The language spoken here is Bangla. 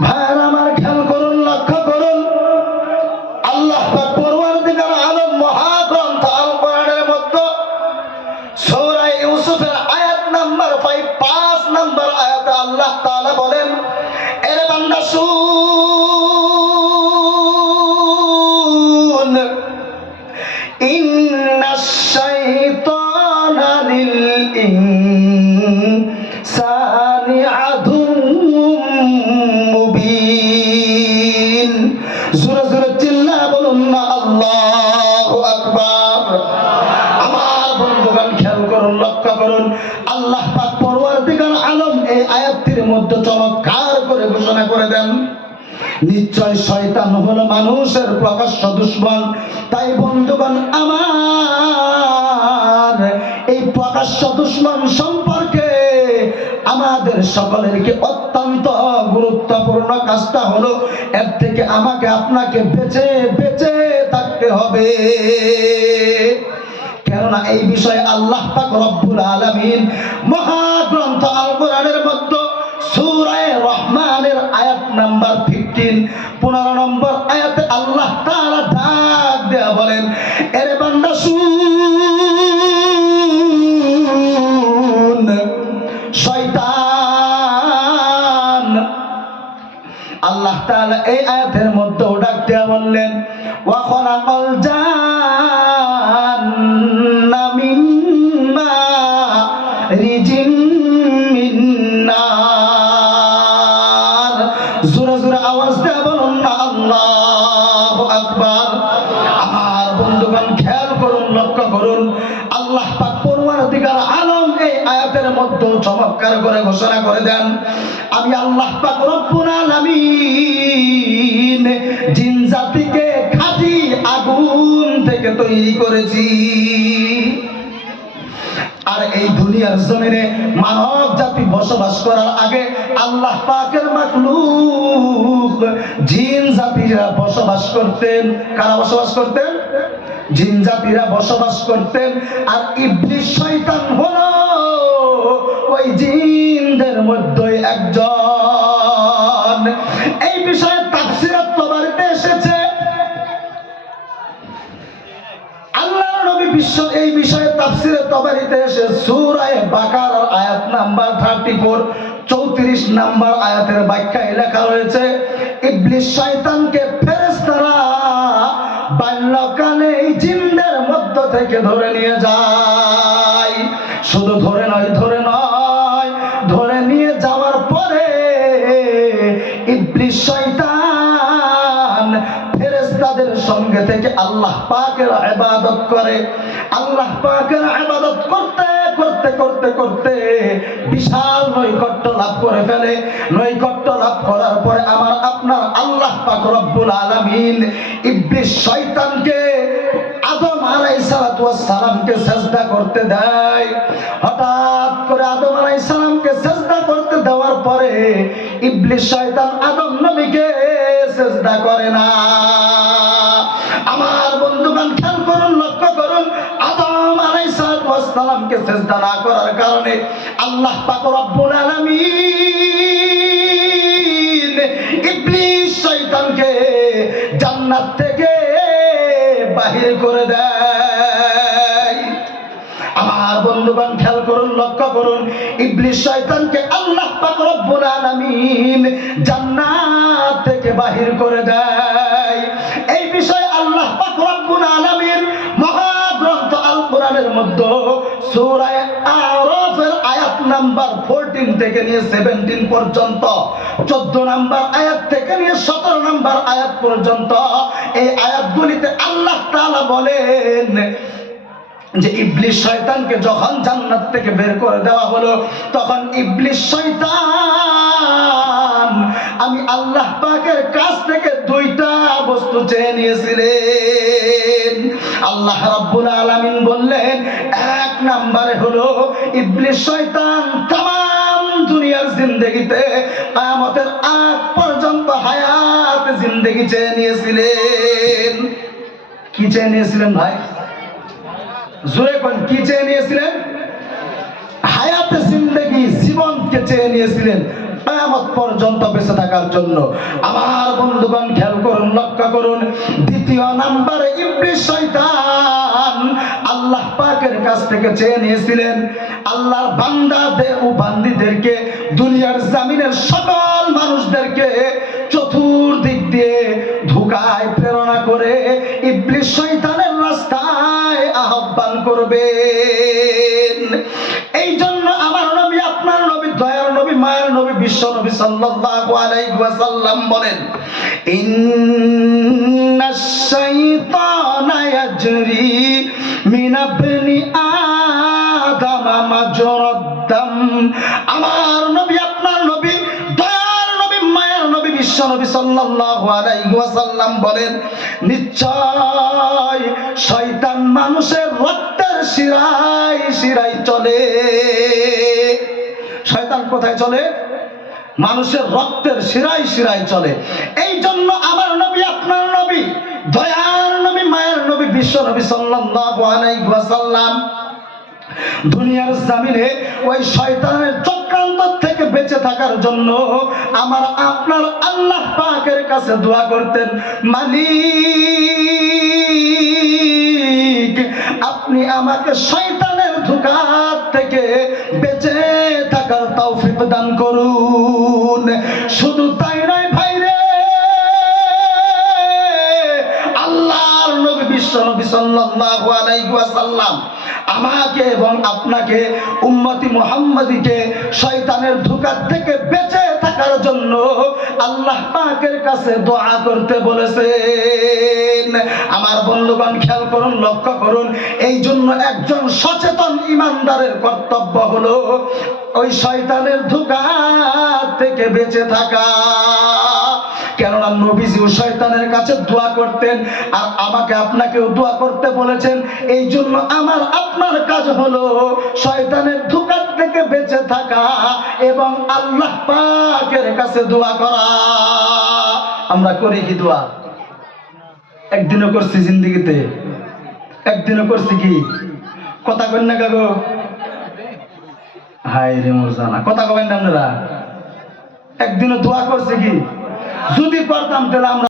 ভাইয়ের আমার খেয়াল করুন, লক্ষ্য করুন, আল্লাহ পাক পরওয়ারদিগার আলম মহাগ্রন্থ আল কোরআনের মধ্যে সূরা ইউসুফের আয়াত নাম্বার 5 নাম্বার আয়াতে আল্লাহ তাআলা বলেন, এরে বান্দা শুন, ইন্নাশ শাইতানা লিল ইনসানি আদুউম মুবিন। জোরে জোরে চিল্লা বলুন না আল্লাহু আকবার। আমার বন্ধুগণ খেয়াল করুন, লক্ষ্য করুন, আল্লাহ পাক পরওয়ারদিগার আলম এই আয়াতটির মধ্যে চমৎকার করে ঘোষণা করে দেন, নিশ্চয় শয়তান হলো মানুষের প্রকাশ্য দুশমন। তাই বন্ধুগণ আমার, এই প্রকাশ্য দুশমন সম্পর্কে আমাদের সকলেরকে অত্যন্ত গুরুত্বপূর্ণ কাজটা হলো এর থেকে আমাকে আপনাকে বেঁচে বেঁচে থাকতে হবে। কেননা এই বিষয়ে আল্লাহ পাক রব্বুল আলামিন মহাগ্রন্থ আল কোরআনের মধ্যে সূরা রহমানের আয়াত নাম্বার 15 নম্বর আয়াতে আল্লাহ তাআলা ডাক দেয়া বলেন, এরে বান্দা শুন, শয়তান, আল্লাহ তাআলা এই আয়াতের মধ্যে ডাক দেয়া বললেন, ওয়া খালাকাল জান্না মিন মারিজিম মিন নার। জোরে জোরে আওয়াজ দিয়ে বলুন না আল্লাহু আকবার। আমার বন্ধুগণ খেয়াল করুন, লক্ষ্য করুন, আল্লাহ পাক পরওয়ারদিগার আলম এই আয়াতের মধ্যে চমৎকার করে ঘোষণা করে দেন, আমি আল্লাহ পাক রব্বুল আলামিন জিন জাতিকে খাঁটি আগুন থেকে তৈরি করেছি। আর এই দুনিয়ার জমিনে মানব জাতি বসবাস করার আগে আল্লাহ পাকের মাখলুক জিন জাতিরা বসবাস করতেন। কারা বসবাস করতেন? জিন জাতিরা বসবাস করতেন। আর ইবলিস শয়তান হলো ওই জিনদের মধ্যে একজন। এই বিষয়ে তাফসীরে তাবারীতে এসেছে, আল্লাহর নবী এই বিষয়ে তাফসীরে তাবারীতে এসে সূরা বাকারার আয়াত নাম্বার 34 নাম্বার আয়াতের ব্যাখ্যায় লেখা রয়েছে, ইবলিস শয়তানকে ফেরেশতারা বাল্যকালে এই জিনদের মধ্য থেকে ধরে নিয়ে যায়। শুধু ধরে নয়, ধরে নিয়ে যাওয়ার পরে ইবলিস শয়তান ফেরেশতাদের সঙ্গে থেকে আল্লাহ পাকের ইবাদত করে। আল্লাহ পাকের ইবাদত করতে করতে করতে করতে বিশাল নৈকট্য লাভ করে ফেলে। নৈকট্য লাভ করার পরে আমার আপনার আল্লাহ পাক রব্বুল আলামিন ইবলিস শয়তানকে আদম আলাইহিস সালামকে সিজদা করতে দেয়। হঠাৎ করে আদম আলাইহিস সালামকে সিজদা করতে দেওয়ার পরে ইবলিস শয়তান আদম নবীকে সিজদা করে না। আমার বন্ধুগণ খেয়াল করুন, লক্ষ্য করুন, আদম আলাইহিস সালামকে সিজদা না করার কারণে আল্লাহ পাক রব্বুল আলামিন ইবলিস শয়তানকে জান্নাত থেকে বাহির করে দেয়। আমার বন্ধুগণ খেয়াল করুন, লক্ষ্য করুন, ইবলিস শয়তানকে আল্লাহ পাক রব্বুল আলামিন জান্নাত থেকে বাহির করে দেয়। এই বিষয়ে আল্লাহ পাক রব্বুল আলামিন মহাগ্রন্থ আল কোরআনের মধ্যে সূরা আরাফের আয়াত নাম্বার 14 থেকে নিয়ে 17 পর্যন্ত, 14 নাম্বার আয়াত থেকে নিয়ে 17 নাম্বার আয়াত পর্যন্ত এই আয়াতগুলিতে আল্লাহ তাআলা বলেন যে ইবলিস শয়তানকে যখন জান্নাত থেকে বের করে দেওয়া হলো, তখন ইবলিস শয়তান আমি আল্লাহ পাকের কাছ থেকে দুইটা বস্তু চেয়ে নিয়েছিলেন। আল্লাহ রাব্বুল আলামিন বললেন, এক নম্বরে হলো ইবলিস শয়তান তামাম দুনিয়ার জিন্দেগিতে কিয়ামতের আগ পর্যন্ত হায়াত জিন্দেগি চেয়ে নিয়েছিলেন। কি চেয়ে নিয়েছিলেন ভাই? জোরে কোন কি চেয়ে নিয়েছিলেন? হায়াতে জিন্দেগি, জীবনকে চেয়ে নিয়েছিলেন। কিয়ামত পর্যন্ত বেঁচে থাকার জন্য। আমার বন্ধুগণ খেয়াল করুন, লক্ষ্য করুন, দ্বিতীয় নম্বরে ইবলিস শয়তান আল্লাহ পাকের কাছ থেকে চেয়ে নিয়েছিলেন আল্লাহর বান্দাদের ও বান্দীদেরকে, দুনিয়ার জমিনের সকল মানুষদেরকে চতুর্দিক দিয়ে ধোঁকায় প্রেরণা করে ইবলিস শয়তানের রাস্তায় আহ্বান করবেন। এই জন্য আমার নবী, আপনার নবী, দয়ার নবী, মায়ের নবী, বিশ্ব নবী সাল্লাল্লাহু আলাইহি ওয়াসাল্লাম বলেন, ইন্নাশ শাইতানা ইয়াজরি মিন ইবনি আদম মাজরাদ দাম। আমার নবী, আপনার নবী, দয়ার নবী, মায়ের নবী, বিশ্ব নবী সাল্লাল্লাহু আলাইহি ওয়াসাল্লাম বলেন, নিশ্চয় শয়তান মানুষের রক্তের শিরায় শিরায় চলে। শয়তান কোথায় চলে? মানুষের রক্তের শিরায় শিরায় চলে। এই জন্য আমার নবী, আপনার নবী, দয়ার নবী, মায়ের নবী, বিশ্ব নবী সাল্লাল্লাহু আলাইহি ওয়াসাল্লাম দুনিয়ার জমিনে ওই শয়তানের চক্রান্ত থেকে বেঁচে থাকার জন্য আমার আপনার আল্লাহ পাকের কাছে দোয়া করতেন, মালিক আপনি আমাকে শয়তানের ধোঁকা থেকে বেঁচে থাকার তৌফিক দান করুন। শুধু তাই নয় ভাইরে, আল্লাহর নবী বিশ্ব নবী সাল্লাল্লাহু আলাইহি ওয়াসাল্লাম আমাকে এবং আপনাকে, উম্মতি মুহাম্মাদীকে শয়তানের ধোঁকা থেকে বেঁচে থাকার জন্য আল্লাহ পাকের কাছে দোয়া করতে বলেছেন। আমার বন্ধুগণ খেয়াল করুন, লক্ষ্য করুন, এই জন্য একজন সচেতন ইমানদারের কর্তব্য হলো ওই শয়তানের ধোঁকা থেকে বেঁচে থাকা। কেননা নবীজিও শয়তানের কাছে দোয়া করতেন, আর আমাকে আপনাকেও দোয়া করতে বলেছেন। এই জন্য আমার আপনার কাজ হলো শয়তানের ধোঁকা থেকে বেঁচে থাকা এবং আল্লাহ পাকের কাছে দোয়া করা। আমরা করি কি দোয়া? একদিনও করছি জিন্দেগিতে, একদিনও করছি কি? কথা কইন না কাগো, হায় রে মোর জানা, কথা কবেন না আপনারা? একদিনও দোয়া করছে কি? যদি করতাম তাহলে আমরা